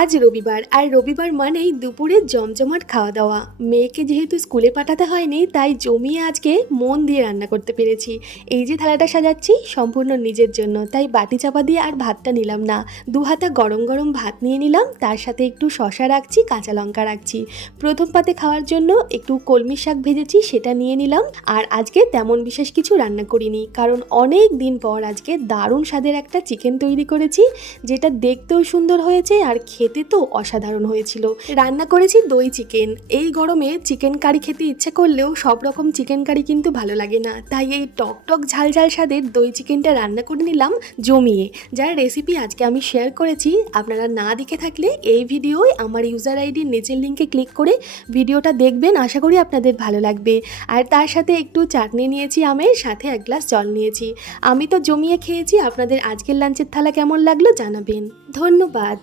আজ রবিবার, আর রবিবার মানেই দুপুরের জমজমাট খাওয়া দাওয়া। মেয়েকে যেহেতু স্কুলে পাঠাতে হয়নি, তাই জমিয়ে আজকে মন দিয়ে রান্না করতে পেরেছি। এই যে থালাটা সাজাচ্ছি সম্পূর্ণ নিজের জন্য, তাই বাটি চাপা দিয়ে আর ভাতটা নিলাম না। দু হাতা গরম গরম ভাত নিয়ে নিলাম, তার সাথে একটু শশা রাখছি, কাঁচা লঙ্কা রাখছি। প্রথম পাতে খাওয়ার জন্য একটু কলমি শাক ভেজেছি, সেটা নিয়ে নিলাম। আর আজকে তেমন বিশেষ কিছু রান্না করিনি, কারণ অনেক দিন পর আজকে দারুণ স্বাদের একটা চিকেন তৈরি করেছি, যেটা দেখতেও সুন্দর হয়েছে আর খেতে তো অসাধারণ হয়েছিল। রান্না করেছি দই চিকেন। এই গরমে চিকেন কারি খেতে ইচ্ছে করলেও সব রকম চিকেন কারি কিন্তু ভালো লাগে না, তাই এই টক টক ঝাল ঝাল স্বাদের দই চিকেনটা রান্না করে নিলাম জমিয়ে। যার রেসিপি আজকে আমি শেয়ার করেছি, আপনারা না দেখে থাকলে এই ভিডিওয় আমার ইউজার আইডির নিচের লিঙ্কে ক্লিক করে ভিডিওটা দেখবেন, আশা করি আপনাদের ভালো লাগবে। আর তার সাথে একটু চাটনি নিয়েছি আমের, সাথে এক গ্লাস জল নিয়েছি। আমি তো জমিয়ে খেয়েছি। আপনাদের আজকের লাঞ্চের থালা কেমন লাগলো জানাবেন। ধন্যবাদ।